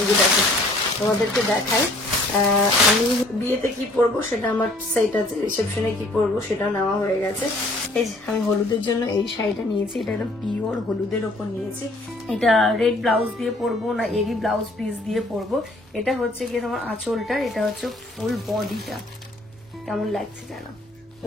এই যে দেখো তোমাদেরকে দেখাই, আমি বিয়েতে কি পরবো সেটা আমার সেট আছে, রিসেপশনে কি পরবো সেটা নেওয়া হয়ে গেছে। এই যে আমি হলুদের জন্য এই শাড়িটা নিয়েছি, এটা একদম পিওর হলুদের ওপর নিয়েছি। এটা রেড ব্লাউজ দিয়ে পরবো না এরি ব্লাউজ পিস দিয়ে পরবো। এটা হচ্ছে কি তোমার আঁচলটা, এটা হচ্ছে ফুল বডিটা। কেমন লাগছে জানো,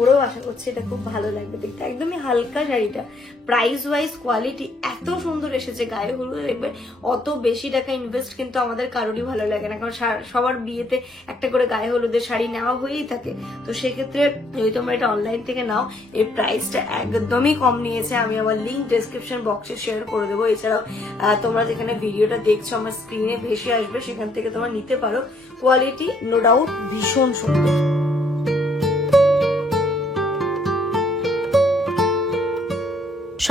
ওরাও আশা করছে এটা খুব ভালো লাগবে দেখতে। একদমই হালকা শাড়িটা, প্রাইস ওয়াইজ কোয়ালিটি এত সুন্দর এসেছে। গায়ে হলুদে দেখবে অত বেশি টাকা ইনভেস্ট কিন্তু আমাদের কারোরই ভালো লাগে না, কারণ সবার বিয়েতে একটা করে গায়ে হলুদের শাড়ি নেওয়া হয়েই থাকে। তো সেক্ষেত্রে যদি তোমরা এটা অনলাইন থেকে নাও, এর প্রাইসটা একদমই কম নিয়েছে। আমি আমার লিঙ্ক ডেসক্রিপশন বক্সে শেয়ার করে দেবো। এছাড়াও তোমরা যেখানে ভিডিওটা দেখছো আমার স্ক্রিনে ভেসে আসবে, সেখান থেকে তোমরা নিতে পারো। কোয়ালিটি নো ডাউট ভীষণ সুন্দর।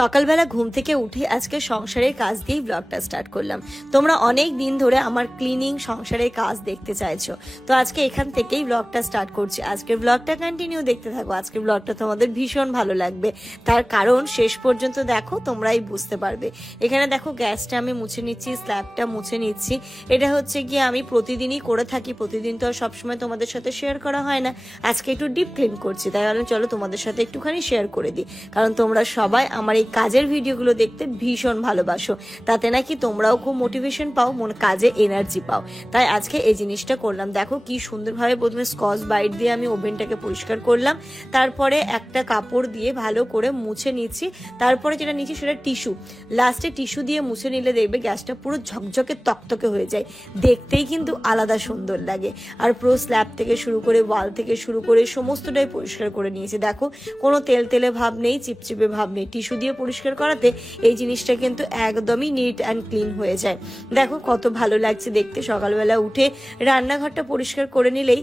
সকালবেলা ঘুম থেকে উঠে আজকে সংসারের কাজ দিয়েই ব্লগটা স্টার্ট করলাম। তোমরা অনেক দিন ধরে আমার ক্লিনিং সংসারের কাজ দেখতে চাইছো, তো আজকে এখান থেকেই ব্লগটা স্টার্ট করছি। আজকের ব্লগটা কন্টিনিউ দেখতে থাকো, আজকের ব্লগটা তোমাদের ভীষণ ভালো লাগবে। তার কারণ শেষ পর্যন্ত দেখো, তোমরাই বুঝতে পারবে। এখানে দেখো গ্যাসটা আমি মুছে নিচ্ছি, স্ল্যাবটা মুছে নিচ্ছি। এটা হচ্ছে গিয়ে আমি প্রতিদিনই করে থাকি, প্রতিদিন তো আর সবসময় তোমাদের সাথে শেয়ার করা হয় না। আজকে একটু ডিপ ক্লিন করছি, তাই বললাম চলো তোমাদের সাথে একটুখানি শেয়ার করে দিই। কারণ তোমরা সবাই আমার এই কাজের ভিডিওগুলো দেখতে ভীষণ ভালোবাসো, তাতে নাকি তোমরাও খুব মোটিভেশন পাও, কাজে এনার্জি পাও। তাই আজকে এই জিনিসটা করলাম। দেখো কি সুন্দরভাবে প্রথমে স্কচ বাইট দিয়ে আমি ওভেনটাকে পরিষ্কার করলাম, তারপরে একটা কাপড় দিয়ে ভালো করে মুছে নিচ্ছি। তারপরে যেটা নিচ্ছি সেটা টিস্যু, লাস্টে টিস্যু দিয়ে মুছে নিলে দেখবে গ্যাসটা পুরো ঝকঝকে তকতকে হয়ে যায়, দেখতেই কিন্তু আলাদা সুন্দর লাগে। আর পুরো স্ল্যাব থেকে শুরু করে ওয়াল থেকে শুরু করে সমস্তটাই পরিষ্কার করে নিয়েছি। দেখো কোনো তেল তেলে ভাব নেই, চিপচিপে ভাব নেই। টিস্যু দিয়ে পরিষ্কার করাতে এই জিনিসটা কিন্তু একদমই নিট অ্যান্ড ক্লিন হয়ে যায়। দেখো কত ভালো লাগছে দেখতে। সকালবেলা উঠে রান্নাঘরটা পরিষ্কার করে নিলেই,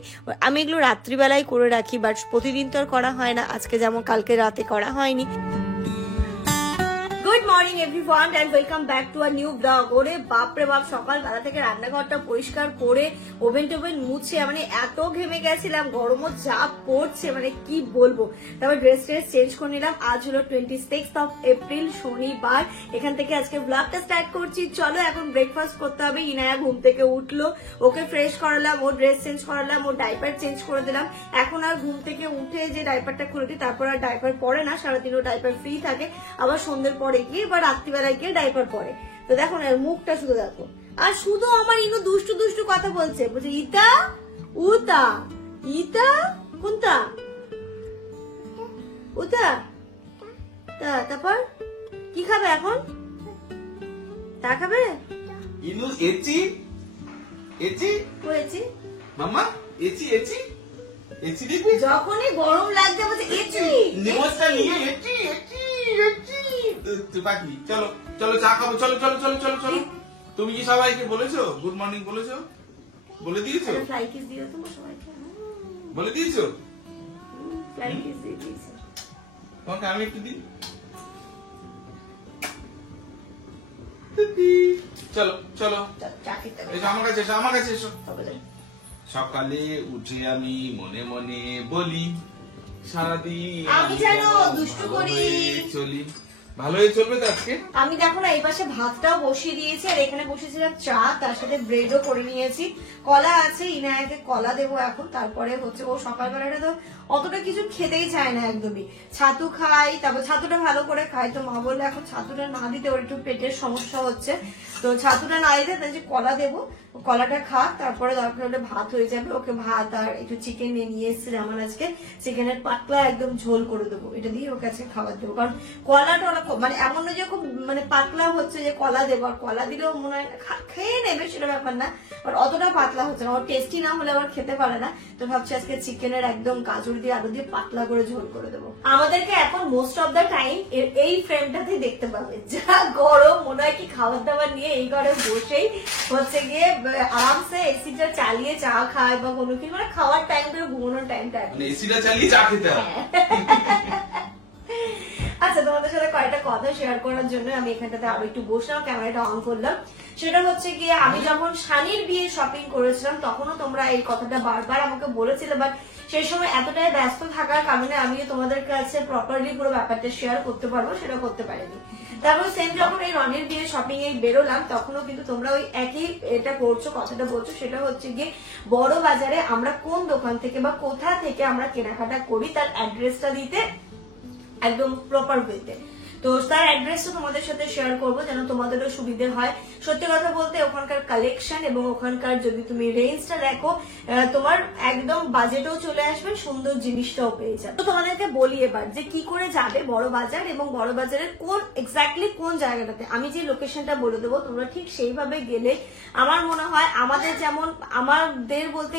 আমি এগুলো রাত্রিবেলায় করে রাখি, বাট প্রতিদিন তো আর করা হয় না, আজকে যেমন কালকে রাতে করা হয়নি। Good morning everyone and welcome back to a new vlog. ওরে বাপরে বাপ, সকালবেলা থেকে রান্নাঘরটা পরিষ্কার করে ওভেন টোভেন মুছে মানে এত ঘেমে গেছিলাম, গরমও যা পড়ছে মানে কি বলবো। তারপর ড্রেস চেঞ্জ করে নিলাম। আজ হলো 26 এপ্রিল শনিবার। এখান থেকে আজকে ব্লগটা স্টার্ট করছি। চলো এখন ব্রেকফাস্ট করতে হবে। ইনায়া ঘুম থেকে উঠলো, ওকে ফ্রেশ করালাম, ও ড্রেস চেঞ্জ করালাম, ও ডাইপার চেঞ্জ করে দিলাম। এখন আর ঘুম থেকে উঠে যে ডাইপারটা খুলে দিই, তারপর আর ডাইপার পরে না, সারাদিন ও ডাইপার ফ্রি থাকে। আবার সন্ধ্যের পরে গিয়ে বা রাত্রিবেলায় গিয়ে ডাইপার পরে। তো দেখো না মুখটা শুধু দেখো, আর শুধু আমার ইনু দুষ্টু দুষ্টু কথা বলছে, বলছে ইতা উতা ইতা কোনটা উতা। তারপর কি খাবে এখন? তা খাবে ইনু এচি এচি হয়েছি মাম্মা এচি এচি এচি দেখবি? যখনই গরম লাগছে বলছে এচি নিমোসটা নিয়ে এচি এচি এচি। তুই বাকি চলো চলো চা খাবো, চলো চলো চলো চলো চলো। তুমি কি সবাইকে বলেছো গুড মর্নিং বলেছো? বলে দিয়েছো? ফ্লাই কিস দিও তো সবাইকে, বলে দিয়েছো? ফ্লাই কিস দিয়ে দিয়েছি তোমাকে আমি একটু দিই। চলো চলো এসো আমার কাছে, এসো আমার কাছে এসো। সকালে উঠে আমি মনে মনে বলি সারাদিন আমি জানো দুষ্টু করি চলি। ভালো হয়ে চলবে তো আজকে? আমি দেখো না এই পাশে ভাতটাও বসিয়ে দিয়েছি, আর এখানে বসেছিলাম চা, তার সাথে ব্রেডও করে নিয়েছি। কলা আছে, ইনায়াকে কলা দেবো এখন। তারপরে হচ্ছে ও সকালবেলাটা তো অতটা কিছু খেতেই চায় না একদমই, ছাতু খাই, তারপর ছাতুটা ভালো করে খাই। তো মা বললো এখন ছাতুটা না দিতে, ওর একটু পেটের সমস্যা হচ্ছে, তো ছাতুটা না দিতে তাই যে কলা দেবো, কলাটা খা, তারপরে দরকার হলে ভাত হয়ে যাবে। ওকে ভাত আর একটু চিকেন নিয়ে এসেছিল আমার, আজকে চিকেনের পাতলা একদম ঝোল করে দেবো, এটা দিয়ে ওকে আজকে খাবার দেবো। কারণ কলাটা মানে এমন নয় যে খুব মানে পাতলা হচ্ছে যে কলা দেবো, আর কলা দিলেও মনে হয় খেয়ে নেবে সেটা ব্যাপার না, আর অতটা পাতলা হচ্ছে না, ওর টেস্টি না হলে আবার খেতে পারে না। তো ভাবছি আজকে চিকেনের একদম গাজর দিয়ে আলু দিয়ে পাতলা করে ঝোল করে দেবো। আমাদেরকে এখন মোস্ট অফ দ্য টাইম এই ফ্রেমটাতেই দেখতে পাবে, যা গরম মনে হয় কি খাবার দাবার নিয়ে এই ঘরে বসেই হচ্ছে গিয়ে আরামসে এসিটা চালিয়ে চা খায় বা কোনো কিছু, মানে খাওয়ার টাইম ধরে ঘুমানোর টাইমটা এসিটা চালিয়ে চা খেতে হয়। আচ্ছা, তোমাদের সাথে কয়েকটা কথা শেয়ার করার জন্য আমি এখানটাতে আরো একটু বসলাম, ক্যামেরাটা অন করলাম। সেটা হচ্ছে গিয়ে আমি যখন শানির বিয়ে শপিং করেছিলাম তখনও তোমরা এই কথাটা বারবার আমাকে বলেছিলে, বাট সেই সময় এতটাই ব্যস্ত থাকার কারণে আমি তোমাদের কাছে প্রপারলি পুরো ব্যাপারটা শেয়ার করতে পারবো সেটা করতে পারিনি। তারপর সেম যখন এই রনির বিয়ে শপিং এ বেরোলাম তখনও কিন্তু তোমরা ওই একই এটা করছো, কথাটা বলছো। সেটা হচ্ছে গিয়ে বড় বাজারে আমরা কোন দোকান থেকে বা কোথা থেকে আমরা কেনাকাটা করি তার অ্যাড্রেসটা দিতে, একদম প্রপার ওয়েতে। তো তার অ্যাড্রেসটা তোমাদের সাথে শেয়ার করবো যেন তোমাদেরও সুবিধে হয়। সত্যি কথা বলতে ওখানকার কালেকশন এবং ওখানকার যদি তুমি রেঞ্জটা দেখো তোমার একদম বাজেটও চলে আসবে, সুন্দর জিনিসটাও পেয়ে যাবে। তো তোমাদেরকে বলি এবার যে কি করে যাবে বড় বাজার এবং বড় বাজারের কোন এক্স্যাক্টলি কোন জায়গাটাতে। আমি যে লোকেশনটা বলে দেবো তোমরা ঠিক সেইভাবে গেলে আমার মনে হয় আমাদের যেমন আমাদের বলতে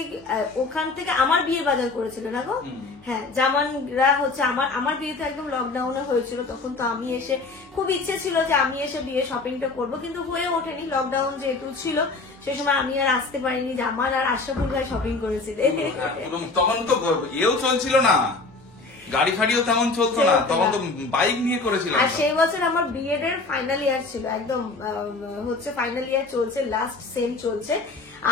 ওখান থেকে আমার বিয়ে বাজার করেছিল না গো, হ্যাঁ জামানরা হচ্ছে আমার বিয়ে তো একদম লকডাউনে হয়েছিল, তখন তো আমি এসে খুব ইচ্ছে ছিল যে আমি এসে বিয়ে শপিংটা করবো, কিন্তু হয়ে ওঠেনি, লকডাউন যেহেতু ছিল সেই সময় আমি আর আসতে পারিনি। যে আমার আর আশরাফুল ভাই শপিং করেছিল তখন তো এও চলছিল না, গাড়ি ফাড়িও তেমন চলতো না, তখন তো বাইক নিয়ে করেছিলাম। আর সেই বছর আমার বিএড এর ফাইনাল ইয়ার ছিল, একদম হচ্ছে ফাইনাল ইয়ার চলছে, লাস্ট সেম চলছে।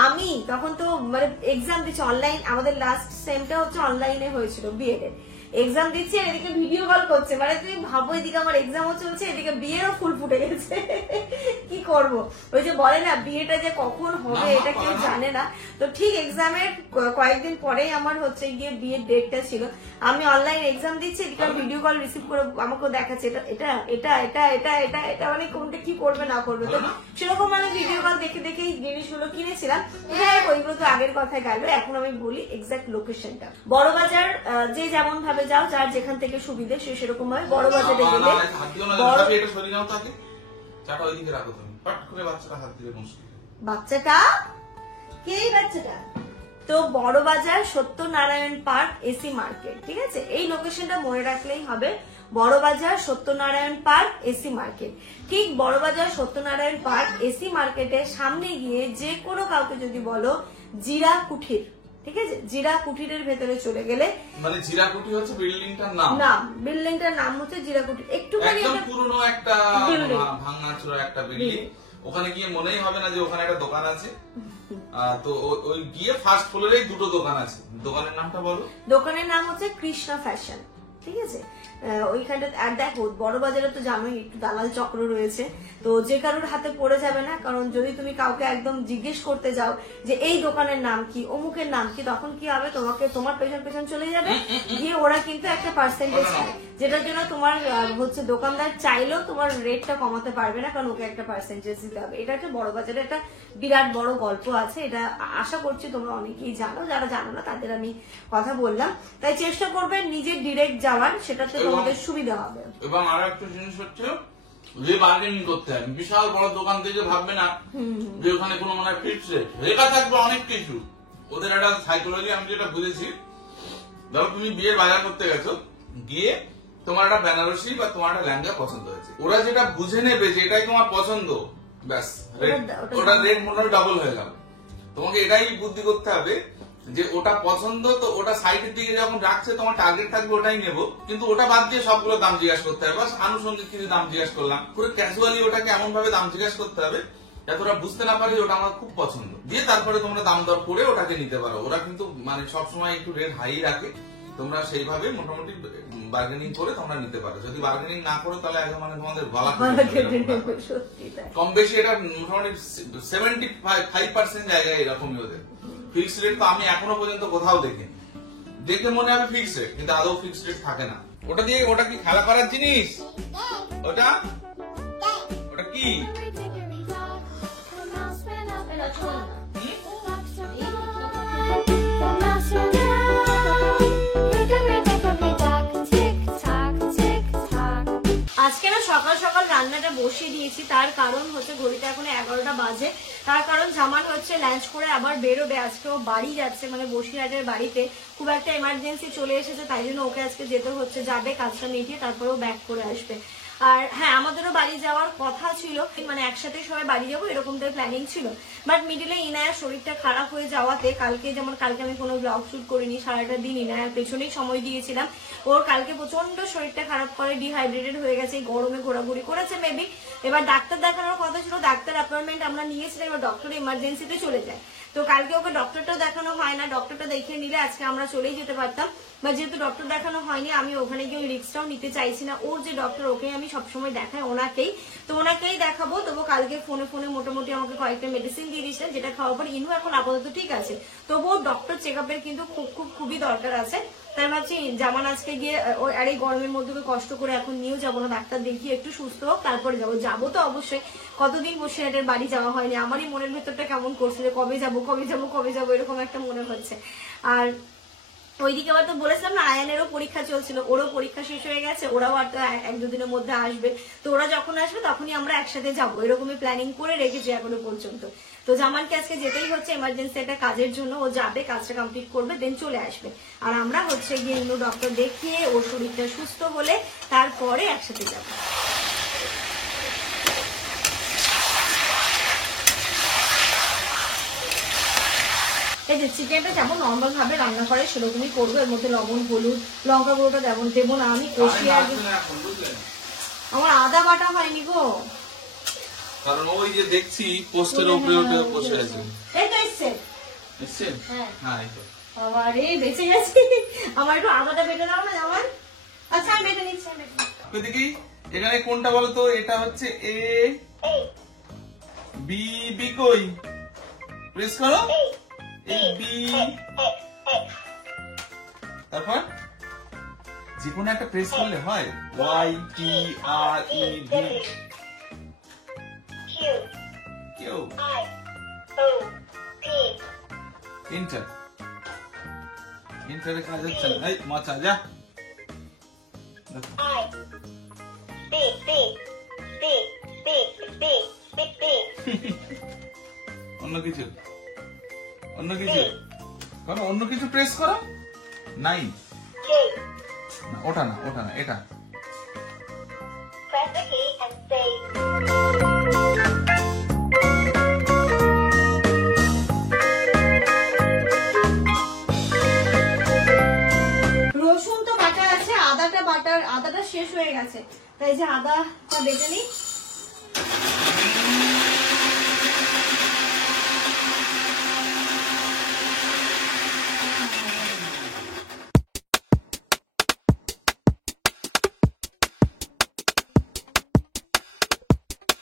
আমি তখন তো মানে এক্সাম দিচ্ছি অনলাইন, আমাদের লাস্ট সেমটা হচ্ছে অনলাইনে হয়েছিল বিএড এর এক্সাম দিচ্ছি, আর এদিকে ভিডিও কল করছে। মানে তুমি ভাবো এদিকে আমার এক্সামও চলছে, এদিকে বিয়েরও ফুল ফুটে গেছে। কি করব, ওই যে বলে না বিয়েটা যে কখন হবে এটা কেউ জানে না। তো ঠিক এক্সামের কয়েকদিন পরেই আমার হচ্ছে গিয়ে বিয়ের ডেটটা ছিল। আমি অনলাইন এক্সাম দিচ্ছি, এদিকে ভিডিও কল রিসিভ করে আমাকে দেখাচ্ছে এটা এটা এটা এটা এটা এটা এটা মানে কোনটা কি করবে না করবে। তো সেরকম মানে ভিডিও কল দেখে দেখেই জিনিসগুলো কিনেছিলাম। হ্যাঁ ওইগুলো তো আগের কথায় গেল, এখন আমি বলি এক্সাক্ট লোকেশনটা। বড় বাজার যে যেমন ভাবে যাও, যার যেখান থেকে সুবিধে সে সেরকম ভাবে বড় বাজারে গেলে বাচ্চাটা কে বাচ্চাটা তো বড় বাজার সত্যনারায়ণ পার্ক এসি মার্কেট, ঠিক আছে, এই লোকেশনটা মনে রাখলেই হবে। বড় বাজার সত্যনারায়ণ পার্ক এসি মার্কেট, ঠিক বড় বাজার সত্যনারায়ণ পার্ক এসি মার্কেটের সামনে গিয়ে যে কোনো কাউকে যদি বলো জিরা কুঠির, ঠিক আছে, জিরা কুঠিরের ভেতরে চলে গেলে, মানে জিরা কুঠির হচ্ছে বিল্ডিংটার নাম, না বিল্ডিংটার নাম হচ্ছে জিরা কুঠির। একটুখানি একদম পুরনো একটা ভাঙাচোরা একটা বিল্ডিং, ওখানে গিয়ে মনেই হবে না যে ওখানে একটা দোকান আছে। তো ওই গিয়ে ফার্স্ট ফ্লোরেই দুটো দোকান আছে, দোকানের নামটা বলো। দোকানের নাম হচ্ছে কৃষ্ণা ফ্যাশন, ঠিক আছে। ওইখানটা আর দেখো বড় বাজারে তো জানোই একটু দালাল চক্র রয়েছে, তো যে কারোর হাতে পড়ে যাবে না। কারণ যদি তুমি কাউকে একদম জিজ্ঞেস করতে যাও যে এই দোকানের নাম কি, অমুকের নাম কি, তখন কি হবে তোমাকে তোমার পেছন পেছন চলে যাবে, গিয়ে ওরা কিন্তু একটা পার্সেন্টেজ নেয়, যেটার জন্য তোমার হচ্ছে দোকানদার চাইলেও তোমার রেটটা কমাতে পারবে না, কারণ ওকে একটা পার্সেন্টেজ দিতে হবে। এটা একটা বড় বাজারে একটা বিরাট বড় গল্প আছে, এটা আশা করছি তোমরা অনেকেই জানো, যারা জানো না তাদের আমি কথা বললাম। তাই চেষ্টা করবে নিজের ডিরেক্ট যাওয়ার, সেটাতে তোমাদের সুবিধা হবে। এবং আরো একটা জিনিস হচ্ছে যে বার্গেনিং করতে হবে, বিশাল বড় দোকান থেকে ভাববে না যে ওখানে কোনো মানে ফিক্স রেট লেখা থাকবে অনেক কিছু। ওদের একটা সাইকোলজি আমি যেটা বুঝেছি, ধরো তুমি বিয়ের বাজার করতে গেছো, গিয়ে তোমার একটা বেনারসি বা তোমার একটা লেহেঙ্গা পছন্দ হয়েছে, ওরা যেটা বুঝে নেবে যে এটাই তোমার পছন্দ, ব্যাস ওটা রেট মোটামুটি ডাবল হয়ে গেল। তোমাকে এটাই বুদ্ধি করতে হবে যে ওটা পছন্দ, তো ওটা সাইডের দিকে যখন রাখছে তোমার টার্গেট থাকবে ওটাই নেবো, কিন্তু ওটা বাদ দিয়ে সবগুলো দাম জিজ্ঞাসা করতে হবে। বাস আনুষঙ্গিক কিছু দাম জিজ্ঞাসা করলাম, পুরো ক্যাজুয়ালি ওটাকে এমন ভাবে দাম জিজ্ঞাসা করতে হবে যাতে ওরা বুঝতে না পারে যে ওটা আমার খুব পছন্দ, দিয়ে তারপরে তোমরা দাম দর করে ওটাকে নিতে পারো। ওরা কিন্তু মানে সবসময় একটু রেট হাই রাখে, তোমরা সেইভাবে মোটামুটি বার্গেনিং করে তোমরা নিতে পারো। যদি বার্গেনিং না করো তাহলে একদম মানে তোমাদের গলা কম বেশি এটা মোটামুটি 75% জায়গায় এরকমই ওদের ফিক্স রেট। তো আমি এখনো পর্যন্ত কোথাও দেখিনি, দেখে মনে হবে ফিক্স রেট, কিন্তু আদৌ ফিক্স রেট থাকে না। ওটা দিয়ে ওটা কি খেলা করার জিনিস? ওটা ওটা কি? আজকে না সকাল সকাল রান্নাটা বসিয়ে দিয়েছি, তার কারণ হচ্ছে ঘড়িতে এখন 11টা বাজে। তার কারণ জামান হচ্ছে লাঞ্চ করে আবার বেরোবে, আজকে ও বাড়ি যাচ্ছে, মানে বসিরহাটের বাড়িতে খুব একটা এমার্জেন্সি চলে এসেছে, তাই জন্য ওকে আজকে যেতে হচ্ছে, যাবে কাজটা মিটিয়ে তারপরেও ব্যাক করে আসবে। আর হ্যাঁ, আমাদেরও বাড়ি যাওয়ার কথা ছিল, মানে একসাথে সবাই বাড়ি যাবো এরকম তো প্ল্যানিং ছিল, বাট মিডিলে ইনায়ার শরীরটা খারাপ হয়ে যাওয়াতে কালকে আমি কোনো ব্লগ শুট করিনি, সারাটা দিন ইনায়ার পেছনেই সময় দিয়েছিলাম। ওর কালকে প্রচন্ড শরীরটা খারাপ করে, ডিহাইড্রেটেড হয়ে গেছে, গরমে ঘোরাঘুরি করেছে মেবি। এবার ডাক্তার দেখানোর কথা ছিল, ডাক্তার অ্যাপয়েন্টমেন্ট আমরা নিয়েছিলাম, এবার ডক্টর ইমার্জেন্সিতে চলে যায়। তো কালকে ওকে ডক্টরটাও দেখানো হয় না, ডক্টরটা দেখিয়ে নিলে আজকে আমরা চলেই যেতে পারতাম, বা যেহেতু ডক্টর দেখানো হয়নি আমি ওখানে গিয়ে ওই রিস্কটাও নিতে চাইছি না। ওর যে ডক্টর ওকে আমি সবসময় দেখাই, ওনাকেই দেখাবো। তবু কালকে ফোনে মোটামুটি আমাকে কয়েকটা মেডিসিন দিয়ে দিয়েছিলেন, যেটা খাওয়ার পর ইনু এখন আপাতত ঠিক আছে। তবুও ডক্টর চেক আপের কিন্তু খুবই দরকার আছে। তাই ভাবছি জামান আজকে গিয়ে আর এই গরমের মধ্যে কষ্ট করে এখন নিয়েও যাবো না, ডাক্তার দেখিয়ে একটু সুস্থ হোক তারপরে যাবো তো অবশ্যই। কতদিন বসিরহাটের বাড়ি যাওয়া হয়নি, আমারই মনের ভেতরটা কেমন করছে যে কবে যাবো এরকম একটা মনে হচ্ছে। আর ওইদিকে আবার তো বলেছিলাম না, আয়ানেরও পরীক্ষা চলছিল, ওরও পরীক্ষা শেষ হয়ে গেছে, ওরাও আর 1-2 দিনের মধ্যে আসবে। তো ওরা যখন আসবে তখনই আমরা একসাথে যাবো, এরকমই প্ল্যানিং করে রেখেছি এখনো পর্যন্ত। তো জামানকে আজকে যেতেই হচ্ছে, এমার্জেন্সি একটা কাজের জন্য, ও যাবে, কাজটা কমপ্লিট করবে, দেন চলে আসবে। আর আমরা গিয়ে ইনু ডক্টর দেখিয়ে ওর শরীরটা সুস্থ হলে তারপরে একসাথে যাবো। এই যে চিকেনটা যেমন নর্মাল ভাবে রান্না করে সেরকমই করবো, এর মধ্যে লবণ, হলুদ, লঙ্কা গুঁড়োটা দেবো না আমি, কষিয়ে আমার আদা বাটা হয়নি গো, কারণ ওই যে দেখছি পোস্টের উপরে ওটা বসে আছে। এই তো এসছে। হ্যাঁ এই তো। আরে বেঁচে গেছি, আমার একটু আদাটা বেটে দাও না জামাই। আচ্ছা আমি বেটে নিচ্ছি। দেখি এখানে কোনটা বলো তো? এটা হচ্ছে এ, বি, বি কই? প্রেস করো। বি, তারপর যেকোনো একটা প্রেস করলে হয়। Y, T, R, E, V, Q, I, O, P. ইন্টারের কাজ হচ্ছে না। এই মাথা যা। I, B, B, B, B, B, B, B. অন্য কিছু করো, অন্য কিছু প্রেস করো। নাই, ওটা না, এটা। Press the key and say রসুন তো বাটা আছে, আদাটা শেষ হয়ে গেছে, তাই যে আদাটা বেটে নিই।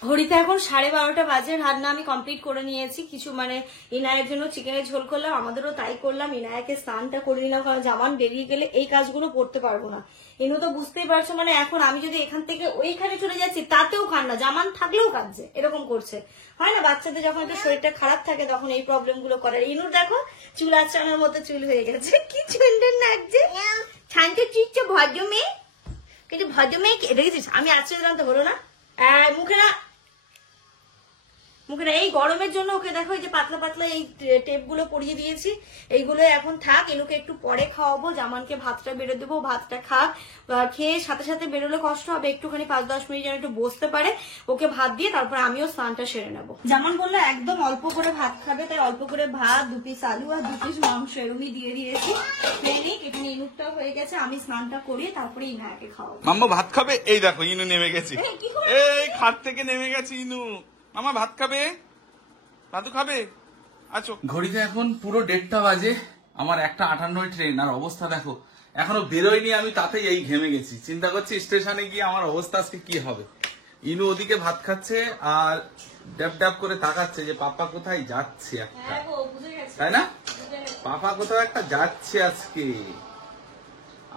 ঘড়িতে এখন 12:30 বাজে, রান্না আমি কমপ্লিট করে নিয়েছি। কিছু মানে ইনায়ের জন্য চিকেনের ঝোল করলাম, আমাদেরও তাই করলাম। ইনায়াকে স্নানটা করে নিলাম, কারণ জামান বেরিয়ে গেলে এই কাজগুলো করতে পারবো না। ইনু তো বুঝতেই পারছো, মানে এখন আমি যদি এখান থেকে ওইখানে চলে যাচ্ছি তাতেও খান না, জামান থাকলেও কাঁদছে, এরকম করছে। হয় না, বাচ্চাদের যখন একটু শরীরটা খারাপ থাকে তখন এই প্রবলেম গুলো করে। ইনুর দেখো চুল আচড়ানোর মতো চুল হয়ে গেছে, কি সুন্দর লাগছে। শান্ত চিচ্ছ ভদ্র মেয়ে, কিন্তু ভদ্র মেয়ে দেখেছিস আমি আচড়ে দিলাম তো হলো না, মুখে না। এই গরমের জন্য ওকে দেখো এই যে পাতলা এই টেপ গুলো পরিয়ে দিয়েছি, এইগুলো এখন থাক। ইনুকে একটু পরে খাওয়াবো, জামানকে ভাতটা বেড়ে দেবো, ভাতটা খাক, খেয়ে সাথে সাথে বেরোলে কষ্ট হবে, একটুখানি 5-10 মিনিট যেন একটু বসতে পারে। ওকে ভাত দিয়ে তারপর আমিও স্নানটা সেরে নেবো। জামান বললো একদম অল্প করে ভাত খাবে, তাই অল্প করে ভাত, 2 পিস আলু আর 2 পিস মাংস এরমই দিয়ে দিয়েছি। এখানে ইনুকটাও হয়ে গেছে, আমি স্নানটা করিয়ে তারপরে ইনায়াকে খাওয়াবো। মাম্মা ভাত খাবে? এই দেখো ইনু নেমে গেছে, এই খাট থেকে নেমে গেছে ইনু। মামা ভাত খাবে? দাদু খাবে? আচ্ছা, ঘড়িতে এখন পুরো 1:30 বাজে, আমার 1:58 ট্রেন। আর অবস্থা দেখো, এখনো বেরোয়নি আমি, তাতেই এই ঘেমে গেছি। চিন্তা করছি স্টেশনে গিয়ে আমার অবস্থা আজকে কি হবে। ইনু ওদিকে ভাত খাচ্ছে আর ড্যাব করে তাকাচ্ছে যে পাপা কোথায় যাচ্ছে একটা, তাই না? পাপা কোথাও একটা যাচ্ছে আজকে,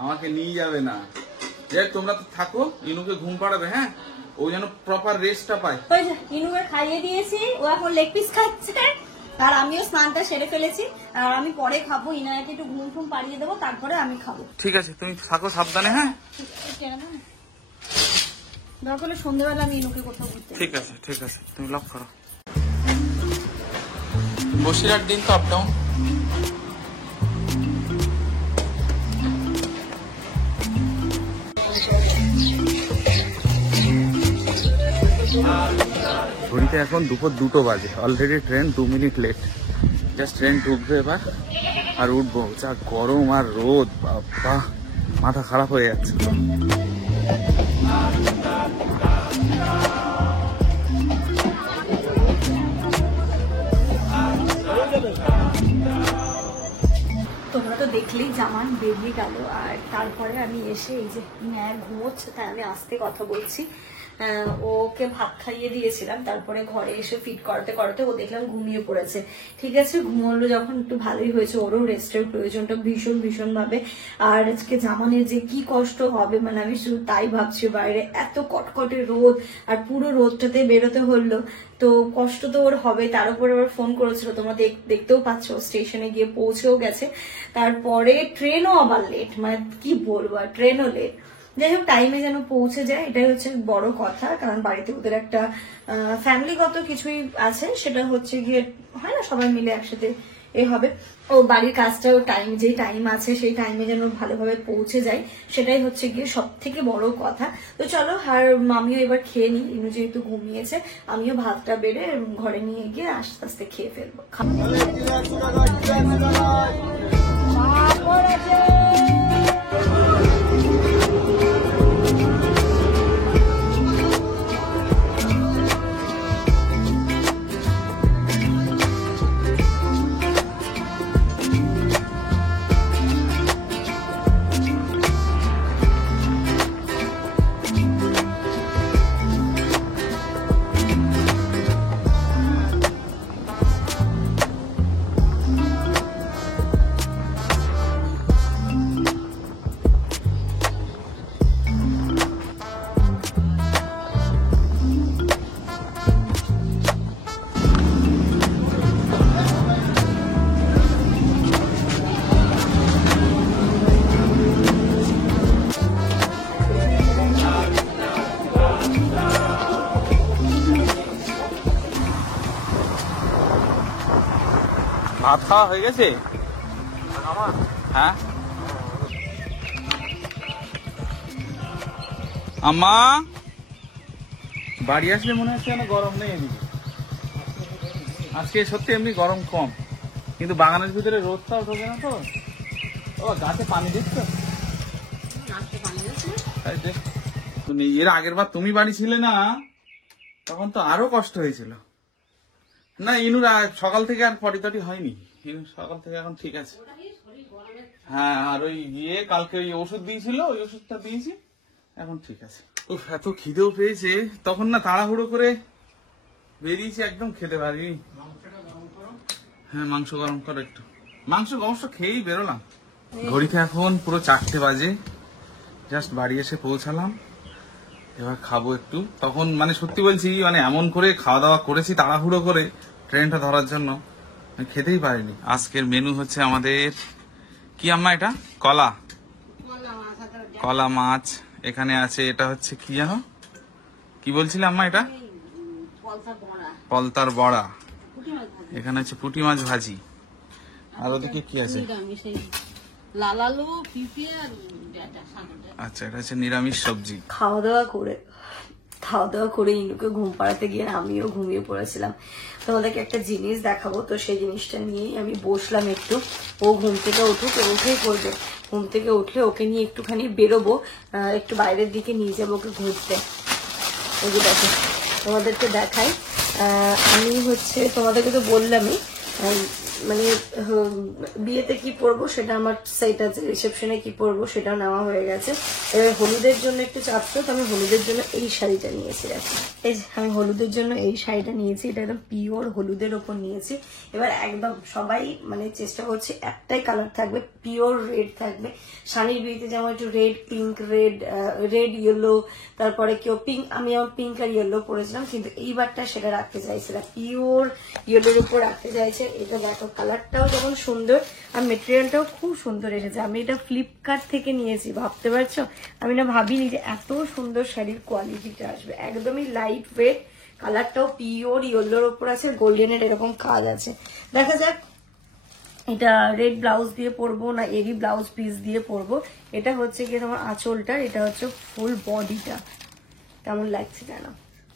আমাকে নিয়ে যাবে না। তোমরা তো থাকো, ইনুকে ঘুম পাড়াবে। হ্যাঁ, ও যেন প্রপার রেস্টটা পায়। ওই যে ইনুকে খাইয়ে দিয়েছি, ও এখন লেগ পিস খাচ্ছে, আর আমিও স্নানটা সেরে ফেলেছি। আর আমি পরে খাবো, ইনায়াকে একটু ঘুম পাড়িয়ে দেবো, তারপরে আমি খাবো। ঠিক আছে, তুমি থাকো সাবধানে। হ্যাঁ, দরকার হলে সন্ধ্যাবেলা আমি ইনুকে কোথাও ঘুরতে। ঠিক আছে, তুমি লক করো। বসিরহাট দিন তো আপ ডাউন। ঘড়িতে এখন দুপুর 2টো বাজে, already train 2 minute late. Just train ঢুকবে এবার আর উঠবো। যা গরম আর রোদ, বাবা মাথা খারাপ হয়ে যাচ্ছে। তোমরা তো দেখলেই জামান বেরিয়ে গেল, আর তারপরে আমি এসে এই যে ম্যাম ঘুমোচ্ছে, তাই আমি আস্তে কথা বলছি। ওকে ভাত খাইয়ে দিয়েছিলাম, তারপরে ঘরে এসে ফিট করাতে করাতে ও দেখলাম ঘুমিয়ে পড়েছে। ঠিক আছে, ঘুমোলো যখন একটু ভালোই হয়েছে, ওরও রেস্টের প্রয়োজনটা ভীষণ ভীষণ ভাবে। আর আজকে জামানের যে কি কষ্ট হবে, মানে আমি শুধু তাই ভাবছি। বাইরে এত কটকটে রোদ, আর পুরো রোদটাতে বেরোতে হলো, তো কষ্ট তো ওর হবে। তার উপরে আবার ফোন করেছিল, তোমরা দেখতেও পাচ্ছ, স্টেশনে গিয়ে পৌঁছেও গেছে। তারপরে ট্রেনও আবার লেট, মানে কি বলবো, আর ট্রেনও লেট। যাই হোক, টাইমে যেন পৌঁছে যায়, এটাই হচ্ছে বড় কথা। কারণ বাড়িতে ওদের একটা ফ্যামিলিগত কিছুই আছে, সেটা হচ্ছে গিয়ে হয় না সবাই মিলে একসাথে এ হবে। ও বাড়ির কাজটাও যে টাইম আছে সেই টাইমে যেন ভালোভাবে পৌঁছে যায়, সেটাই হচ্ছে গিয়ে সব থেকে বড় কথা। তো চলো, আর আমিও এবার খেয়ে নিই, ইনু যেহেতু ঘুমিয়েছে, আমিও ভাতটা বেড়ে ঘরে নিয়ে গিয়ে আস্তে আস্তে খেয়ে ফেলবো। ভাত খাওয়া হয়ে গেছে? হ্যাঁ আম্মা, বাড়ি আসলে মনে হচ্ছে যেন গরম নেই এদিকে। আজকে সত্যি এমনি গরম কম, কিন্তু বাগানের ভিতরে রোদটাও ঢোকে না তো। ও গাছে পানি দিচ্ছ? এর আগের বার তুমি বাড়ি ছিলে না, তখন তো আরো কষ্ট হয়েছিল। না, ইনুর সকাল থেকে আর পটি হয়নি, ইনুর সকাল থেকে এখন ঠিক আছে। হ্যাঁ, আর ওই গিয়ে কালকে ওই ওষুধ দিয়েছিল, ওই ওষুধটা দিয়েছি, এখন ঠিক আছে। উফ, এত খিদেও পেয়েছে, তখন না তাড়াহুড়ো করে বেরিয়েছি, একদম খেতে পারিনি। হ্যাঁ, মাংস গরম করো একটু। মাংস অবশ্য খেয়েই বেরোলাম। ঘড়িতে এখন পুরো 4টে বাজে, জাস্ট বাড়ি এসে পৌঁছালাম। এবার খাবো একটু। তখন মানে সত্যি বলছি, মানে এমন করে খাওয়া দাওয়া করেছি তাড়াহুড়ো করে ট্রেনটা ধরার জন্য, খেতেই পারিনি। আজকের মেনু হচ্ছে আমাদের কি আম্মা, এটা কলা মাছ এখানে আছে। এটা হচ্ছে কি জানো, কি বলছিলে আম্মা? এটা পলতার বড়া। এখানে আছে পুঁটি মাছ ভাজি। আর ওদিকে কি আছে? আচ্ছা, এটা হচ্ছে নিরামিষ সবজি। খাওয়া দাওয়া করে ইনুকে ঘুম পাড়াতে গিয়ে আমিও ঘুমিয়ে পড়েছিলাম। তোমাদেরকে একটা জিনিস দেখাবো, তো সেই জিনিসটা নিয়েই আমি বসলাম একটু। ও ঘুম থেকে উঠুক, উঠেই পড়বে। ঘুম থেকে উঠলে ওকে নিয়ে একটুখানি বেরোবো, একটু বাইরের দিকে নিয়ে যাবো ওকে ঘুরতে। ওই যে দেখো, তোমাদেরকে দেখাই। আমি হচ্ছে তোমাদেরকে তো বললামই, মানে বিয়েতে কি পরবো সেটা আমার সেট আছে, রিসেপশনে কি পরবো সেটাও নেওয়া হয়ে গেছে। এবার হলুদের জন্য একটু চাপতো, তো আমি হলুদের জন্য এই শাড়িটা নিয়েছি। এই যে আমি হলুদের জন্য এই শাড়িটা নিয়েছি, এটা একদম পিওর হলুদের ওপর নিয়েছি। এবার একদম সবাই মানে চেষ্টা করছি একটাই কালার থাকবে, পিওর রেড থাকবে। শাড়ির বিয়েতে যেমন একটু রেড, পিঙ্ক, রেড ইয়েলো, তারপরে কেউ পিঙ্ক, আমি আমার পিঙ্ক আর ইয়েলো পরেছিলাম, কিন্তু এইবারটা সেটা রাখতে চাইছিলাম, পিওর ইয়েলোর উপর রাখতে চাইছে। এটা দেখো, কালারটাও যেমন সুন্দর আর মেটেরিয়ালটাও খুব সুন্দর এসেছে। আমি এটা ফ্লিপকার্ট থেকে নিয়েছি, ভাবতে পারছো? আমি না ভাবিনি যে এত সুন্দর শাড়ির কোয়ালিটিটা আসবে। একদমই লাইট ওয়েট, কালারটাও পিওর ইয়েলোর উপর আছে, গোল্ডেনের এরকম কাজ আছে। দেখা যাক এটা রেড ব্লাউজ দিয়ে পরবো না এরি ব্লাউজ পিস দিয়ে পরবো। এটা হচ্ছে কি তোমার আঁচলটা, এটা হচ্ছে ফুল বডিটা। কেমন লাগছে জানো?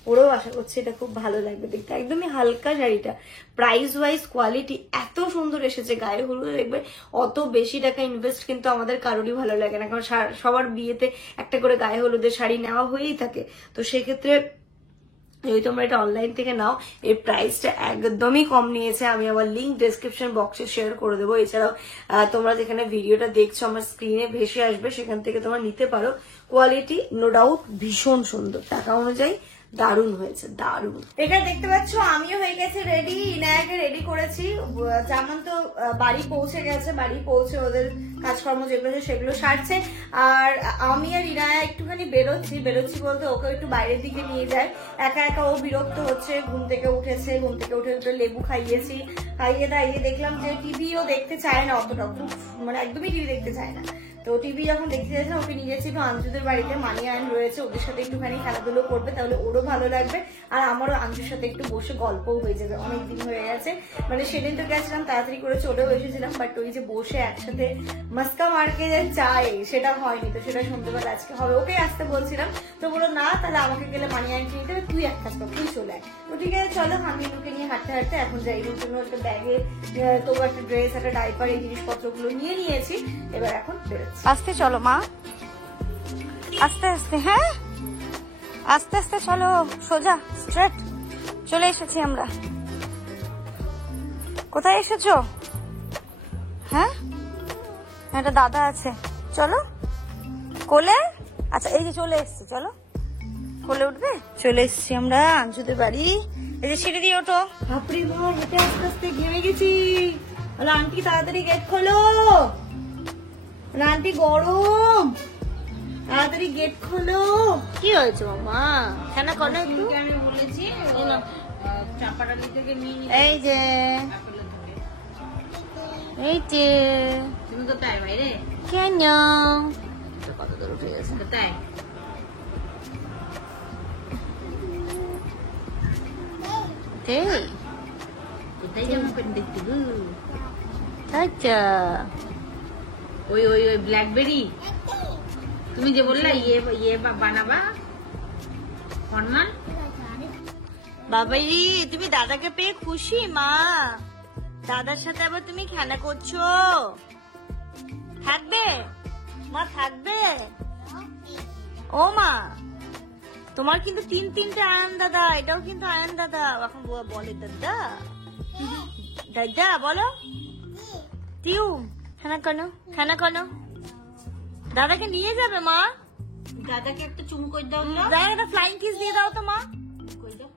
ওরাও আশা করছে এটা খুব ভালো লাগবে দেখতে। একদমই হালকা শাড়িটা, প্রাইস ওয়াইজ কোয়ালিটি এত সুন্দর এসেছে। গায়ে হলুদে দেখবে অত বেশি টাকা ইনভেস্ট কিন্তু আমাদের কারোরই ভালো লাগে না, কারণ সবার বিয়েতে একটা করে গায়ে হলুদের শাড়ি নেওয়া হয়েই থাকে। তো সেক্ষেত্রে যদি তোমরা এটা অনলাইন থেকে নাও, এর প্রাইসটা একদমই কম নিয়েছে। আমি আমার লিঙ্ক ডেসক্রিপশন বক্সে শেয়ার করে দেবো। এছাড়াও তোমরা যেখানে ভিডিওটা দেখছো আমার স্ক্রিনে ভেসে আসবে, সেখান থেকে তোমরা নিতে পারো। কোয়ালিটি নো ডাউট ভীষণ সুন্দর, টাকা অনুযায়ী দারুণ হয়েছে, দারুণ। এখানে দেখতে পাচ্ছ আমিও হয়ে গেছি রেডি, ইনায়াকে রেডি করেছি। যেমন তো বাড়ি পৌঁছে গেছে, বাড়ি পৌঁছে ওদের কাজকর্ম যেগুলো আছে সেগুলো সারছে। আর আমি আর ইনায়া একটুখানি বেরোচ্ছি বলতে ওকে একটু বাইরের দিকে নিয়ে যায়। একা একা ও বিরক্ত হচ্ছে, ঘুম থেকে উঠে একটু লেবু খাইয়েছি, খাইয়ে দাইয়ে দেখলাম যে টিভিও দেখতে চায় না অতটা, মানে একদমই টিভি দেখতে চায় না। তো টিভি যখন দেখতে যাচ্ছে ওকে নিয়ে যাচ্ছি একটু আঞ্জুদের বাড়িতে, মানি আয়ন রয়েছে, ওদের সাথে একটুখানি খেলাধুলো করবে, তাহলে ওরও ভালো লাগবে আর আমারও আঞ্জুর সাথে একটু বসে গল্পও হয়ে যাবে। অনেকদিন হয়ে গেছে, মানে সেদিন তো গেছিলাম তাড়াতাড়ি করে চলেও এসেছিলাম, বাট ওই যে বসে একসাথে মাস্কা মার্কে যে চাই সেটা হয়নি। তো সেটা সন্ধ্যেবেলা আজকে হবে। ওকে আসতে বলছিলাম, তো বলো না তাহলে আমাকে গেলে মানি আয়নকে নিতে হবে, তুই এক কাজ কর তুই চলে আয়। তো ঠিক আছে চলো, আমি ওকে নিয়ে হাঁটতে হাঁটতে এখন যাই। এর জন্য একটা ব্যাগে তো একটা ড্রেস, একটা ডাইপার, এই জিনিসপত্রগুলো নিয়ে নিয়েছি। এবার এখন বেরোচ্ছি। আস্তে চলো মা, আস্তে আস্তে, হ্যাঁ আস্তে আস্তে চলো, সোজা স্ট্রেট। চলে এসেছি আমরা। কোথায় এসেছো? হ্যাঁ একটা দাদা আছে, চলো কোলে। আচ্ছা এই যে চলে এসছি, চলো কোলে উঠবে। চলে এসছি আমরা আঞ্জুদের বাড়ি। এই যে সিঁড়ি দিয়ে ওঠো। বাপরে মা, হেঁটে আস্তে আস্তে ঘেমে গেছি। বলো আন্টি তাড়াতাড়ি গেট খোলো, আন্টি গরম, তাড়াতাড়ি গেট খোলো। কি হয়েছে মামা? খানা করো একটু। আমি বলেছি চাপাটালি থেকে নিয়ে নিতে। এই যে এই যে তুমি কোথায় বাইরে? কেন কত দূর উঠে গেছে? কোথায়? কোথায় জামা প্যান্ট দেখতে গো? আচ্ছা ওই ওই ওই ব্ল্যাকবেরি তুমি যে বললা ইয়ে বানাবা ফরমান। বাবাই, তুমি দাদাকে পেয়ে খুশি? মা দাদার সাথে আবার তুমি খেলা করছো? থাকবে মা, থাকবে? ও মা, তোমার কিন্তু তিনটে আয়ন দাদা, এটাও কিন্তু আয়ন দাদা। এখন বলে দাদা, দাদা বলো। টিউ খানা কেন দাদাকে নিয়ে যাবে মা? দাদাকে একটা চুমু করে দাও। দাদা একটা ফ্লাইং কিস দিয়ে দাও তো মা। করে দাও।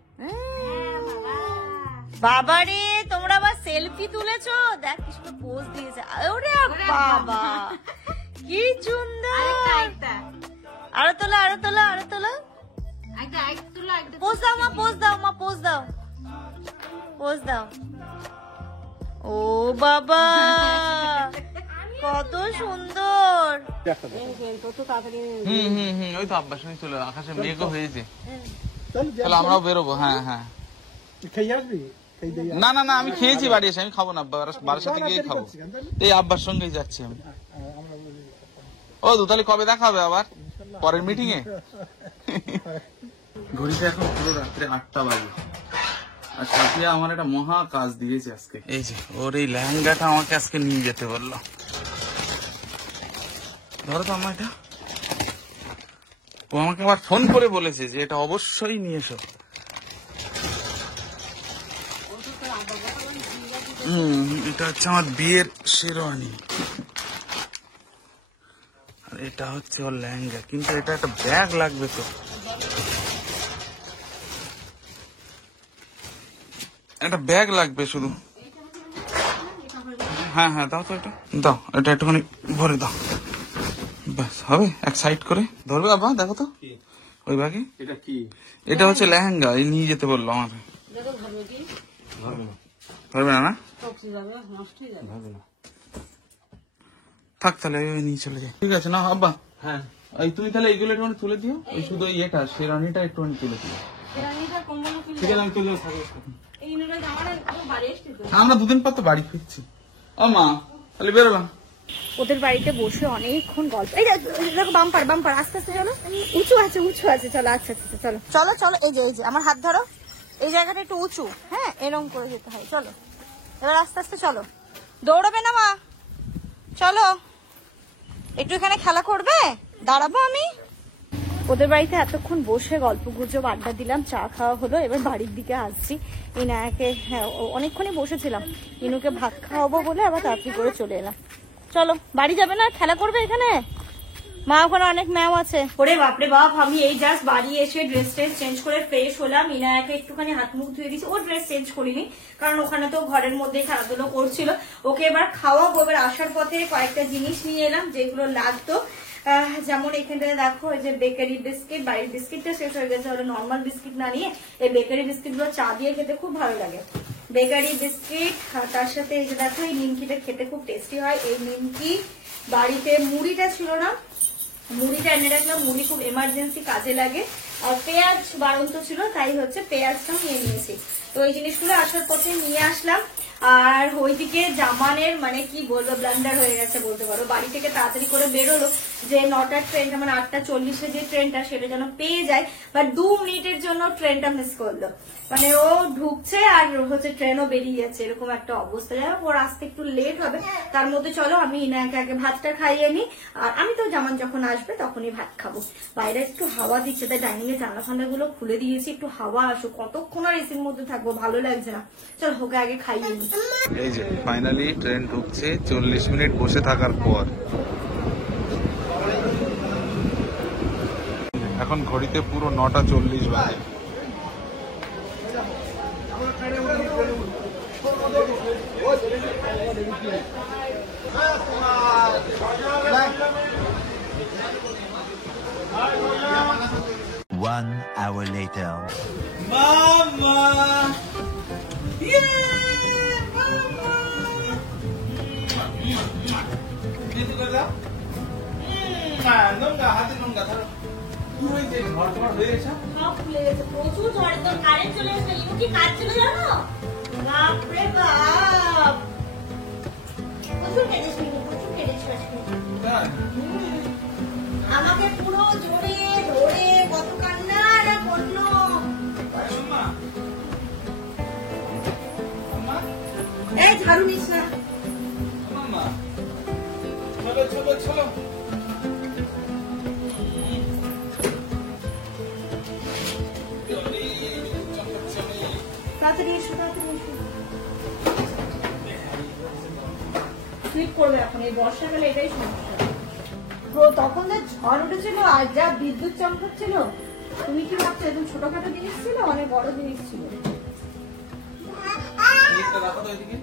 বাবারে, তোমরা আবার সেলফি তুলেছো? দেখ কি সুন্দর পোজ দিয়েছে। ওরে বাবা কি সুন্দর। একটা আরো তোলো, আরো তোলো, আরো তোলো। একটা তুলো একটা। পোজ দাও মা, পোজ দাও মা, পোজ দাও, পোজ দাও। ও বাবা কত সুন্দর। ওই তো আব্বার সঙ্গে চলে আকাশে মেঘও হয়েছে। চলো আমরাও বেরোবো। হ্যাঁ হ্যাঁ না না না, আমি খেয়েছি বাড়ি এসে, আমি খাবো না, বাড়ির সাথে গিয়ে খাবো। এই আব্বার সঙ্গেই যাচ্ছি আমি। ও তাহলে কবে দেখা হবে আবার? পরের মিটিং এ? ঘড়িতে এখন পুরো রাত্রে 8টা বাজে। আর সাথিয়া আমার একটা মহা কাজ দিয়েছে আজকে। এই যে ওর এই লেহেঙ্গাটা আমাকে আজকে নিয়ে যেতে বললো। ধরো তো আমার এটা। ও আমাকে আবার ফোন করে বলেছে যে এটা অবশ্যই নিয়ে এসো। এটা হচ্ছে আমার বিয়ের শেরওয়ানি, আর এটা হচ্ছে ওর লেহেঙ্গা। কিন্তু এটা একটা ব্যাগ লাগবে তো। একটা ব্যাগ লাগবে শুধু। হ্যাঁ হ্যাঁ দাও তো, এটা দাও, এটা একটুখানি ভরে দাও, ব্যাস হবে। এক সাইড করে ধরবে আবার, দেখো তো ওই ব্যাগে। এটা কি? এটা হচ্ছে লেহেঙ্গা, এই নিয়ে যেতে বললো আমাকে। ধরবে না? না থাক তাহলে নিয়ে চলে যাই। ঠিক আছে না আব্বা? হ্যাঁ এই তুমি তাহলে এইগুলো একটুখানি তুলে দিও। ওই শুধু ইয়েটা শেরওয়ানিটা একটুখানি তুলে দিও। ঠিক আছে আমি তুলে আমরা 2 দিন পর তো বাড়ি ফিরছি। ও মা তাহলে বেরোলাম। ওদের বাড়িতে বসে অনেকক্ষণ গল্প। এই দেখো বাম্পার বাম্পার, আস্তে আস্তে চলো, উঁচু আছে চলো। আচ্ছা আচ্ছা চলো চলো চলো, এই যে আমার হাত ধরো, এই জায়গাটা একটু উঁচু, হ্যাঁ এরকম করে যেতে হয়। চলো এবার আস্তে আস্তে চলো, দৌড়াবে না মা, চলো একটু এখানে খেলা করবে, দাঁড়াবো আমি। ওদের বাড়িতে এতক্ষণ বসে গল্প গুজব আড্ডা দিলাম, চা খাওয়া হলো, এবার বাড়ির দিকে আসছি। ইনায়াকে হ্যাঁ অনেকক্ষণই বসেছিলাম, ইনুকে ভাত খাওয়াবো বলে আবার তাড়াতাড়ি করে চলে এলাম। চলো বাড়ি যাবে না, খেলা করবে এখানে, মা ওখানে অনেক ম্যাও আছে। ওরে বাপরে বাপ, আমি এই জাস্ট বাড়ি এসে ড্রেস চেঞ্জ করে ফ্রেশ হলাম। ইনায়াকে একটুখানি হাত মুখ ধুয়ে দিয়েছি, ও ড্রেস চেঞ্জ করিনি কারণ ওখানে তো ঘরের মধ্যে খেলাধুলো করছিল। ওকে এবার খাওয়াবো। এবার আসার পথে কয়েকটা জিনিস নিয়ে এলাম যেগুলো লাগতো, যেমন এখানটাতে দেখো এই যে বেকারি বিস্কিট, বাড়ির বিস্কিটটা শেষ হয়ে গেছে, হলো নর্মাল বিস্কিট না নিয়ে এই বেকারি বিস্কিট গুলো চা দিয়ে খেতে খুব ভালো লাগে। বেকারি বিস্কিট, তার সাথে এই যে দেখো এই নিমকিটা খেতে খুব টেস্টি হয়, এই নিমকি। বাড়িতে মুড়িটা ছিল না, মুড়িটা এনে রাখলাম, মুড়ি খুব এমার্জেন্সি কাজে লাগে। আর পেঁয়াজ বাড়ন্ত ছিল, তাই হচ্ছে পেঁয়াজটাও নিয়ে নিয়েছি। তো এই জিনিসগুলো আসার পথে নিয়ে আসলাম। আর ওইদিকে জামানের মানে কি বলবো, ব্লান্ডার হয়ে গেছে বলতে পারো। বাড়ি থেকে তাড়াতাড়ি করে বেরোলো যে 9টার ট্রেনটা, মানে 8:40 যে ট্রেনটা সেটা যেন পেয়ে যায়, বাট 2 মিনিটের জন্য ট্রেনটা মিস করলো। মানে ও ঢুকছে আর হচ্ছে ট্রেনও বেরিয়ে যাচ্ছে, এরকম একটা অবস্থা। যাই হোক ওর আসতে একটু লেট হবে, তার মধ্যে চলো আমি ইনায়াকে আগে ভাতটা খাইয়ে নি, আর আমি তো জামান যখন আসবে তখনই ভাত খাবো। বাইরে একটু হাওয়া দিচ্ছে, তাই ডাইনিং এর জানলা ফান্ডা গুলো খুলে দিয়েছি, একটু হাওয়া আসুক, কতক্ষণ আর এসির মধ্যে থাকবো, ভালো লাগছে না। চল ওকে আগে খাইয়ে নি। এই যে ফাইনালি ট্রেন ঢুকছে 40 মিনিট বসে থাকার পর। এখন ঘড়িতে পুরো 9:40 বাজে। One hour later. Mama! Yeah! Mama! Dito ka daw? নোংরা হাতে নোংরা ধরো। কি হয়েছে? ঘর তোমার হয়ে গেছে? সব খুলে গেছে, প্রচুর ঝড়, একদম কারেন্ট চলে এসেছে। ইনু কি কাজ ছিল জানো? বাপরে বাপ, প্রচুর কেটেছিল, প্রচুর কেটেছিল আজকে। আমাকে পুরো জোরে ধরে কত কান্না না করলো। এই ঝাড়ু নিস না। চলো চলো চলো। তাড়াতাড়ি এসো, তাড়াতাড়ি এসো। স্লিপ করবে এখন, এই বর্ষাকালে এটাই সমস্যা। তো তখন যা ঝড় উঠেছিল আর যা বিদ্যুৎ চমকাচ্ছিল, তুমি কি ভাবছো একদম ছোটখাটো জিনিস ছিল? অনেক বড় জিনিস ছিল। দেখো তো এদিকে।